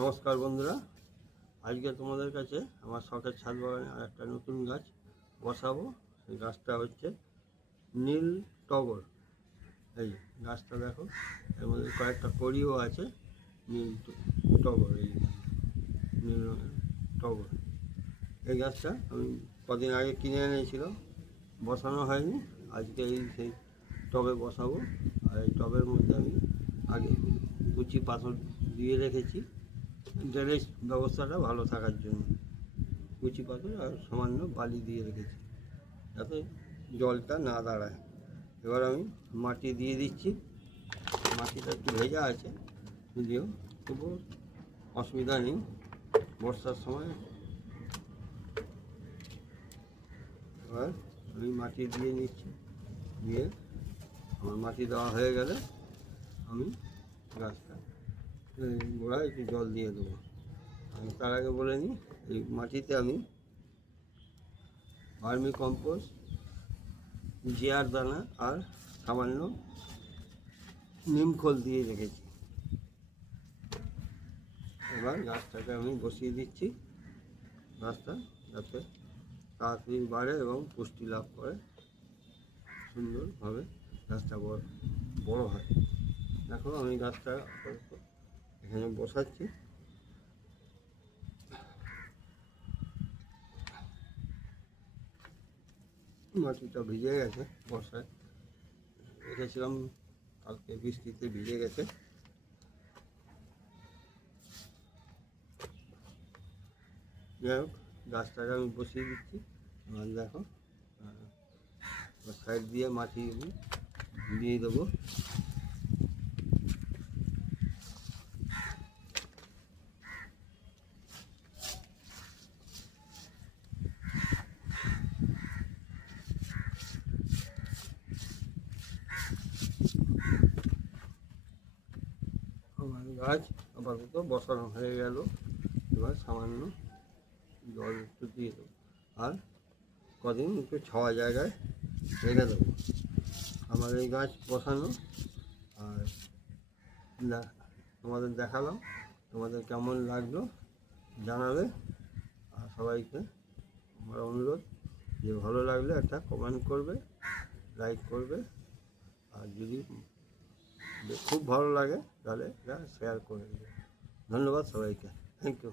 নমস্কার বন্ধুরা, আজকে তোমাদের কাছে আমার শখের ছাদ বাগানে আর একটা নতুন গাছ বসাবো। সেই গাছটা হচ্ছে নীল টগর। এই গাছটা দেখো, এর মধ্যে কয়েকটা কড়িও আছে। নীল টগর, এই নীল রঙের টগর। এই গাছটা আমি কদিন আগে কিনে এনেছিলাম, বসানো হয়নি। আজকে সেই টবে বসাবো। আর এই টবের মধ্যে আমি আগে কুচি পাথর দিয়ে রেখেছি ড্রেনেজ ব্যবস্থাটা ভালো থাকার জন্য। কুচি পাথর আর সামান্য বালি দিয়ে রেখেছি যাতে জলটা না দাঁড়ায়। এবার আমি মাটি দিয়ে দিচ্ছি। মাটিটা একটু ভেজা আছে, যদিও তবু অসুবিধা নেই বর্ষার সময়। এবার আমি মাটি দিয়ে নিচ্ছি, দিয়ে আমার মাটি দেওয়া হয়ে গেলে আমি গাছটা গোড়ায় একটু জল দিয়ে দেবো। আমি তার আগে বলে নিই, এই মাটিতে আমি ভার্মি কম্পোস্ট, জিয়ার দানা আর সামান্য নিমখোল দিয়ে রেখেছি। এবার গাছটাকে আমি বসিয়ে দিচ্ছি। গাছটা যাতে তাড়াতাড়ি বাড়ে এবং পুষ্টি লাভ করে, সুন্দরভাবে গাছটা বড় হয়। দেখো আমি গাছটা এখানে বসাচ্ছি। মাটিটা ভিজে গেছে, বর্ষায় রেখেছিলাম, কালকে বৃষ্টিতে ভিজে গেছে। যাই হোক, গাছটাকে আমি বসিয়ে দিচ্ছি। আর দেখো, সাইড দিয়ে মাটি দিয়ে দেবো। আমার গাছ আপাতত বসানো হয়ে গেল। এবার সামান্য জল একটু দিয়ে দেবো আর কদিন একটু ছাওয়া জায়গায় রেখে দেবো। আমার এই গাছ বসানো আর তোমাদের দেখালাম। তোমাদের কেমন লাগলো জানাবে। আর সবাইকে আমার অনুরোধ যে ভালো লাগলে একটা কমেন্ট করবে, লাইক করবে। আর যদি খুব ভালো লাগে তাহলে এটা শেয়ার করে দেবে। ধন্যবাদ সবাইকে, থ্যাংক ইউ।